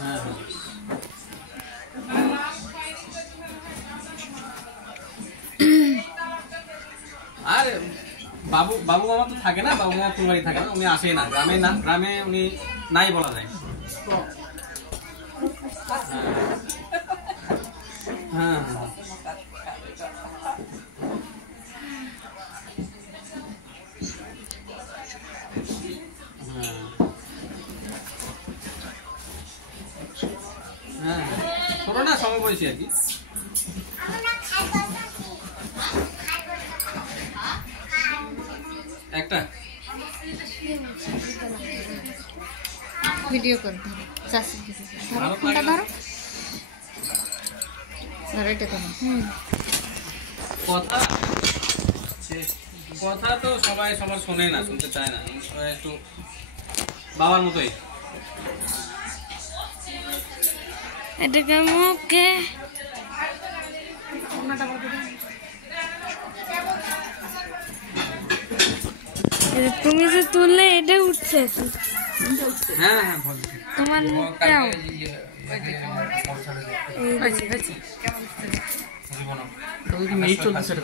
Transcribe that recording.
হ্যাঁ আর বাবু বাবু মামা তো থাকে না, বাবু মামা ফুলবাড়ি থাকে না, উনি আসে না গ্রামে, না গ্রামে উনি নাই বলা যায়। হ্যাঁ হ্যাঁ ছোট না সমবয়সী আর কি। একটা ভিডিও কর, ধরো ফোনটা ধরো, ধরো এটা ধরো। কথা কথা তো সবাই সবার শোনে না, শুনতে চায় না, সবাই একটু বাবার মতোই। এটাকে মুখে তুমি যে তুললে এটা উঠছে। হ্যাঁ হ্যাঁ তোমার মুখটাও মিনিট চলতেছে।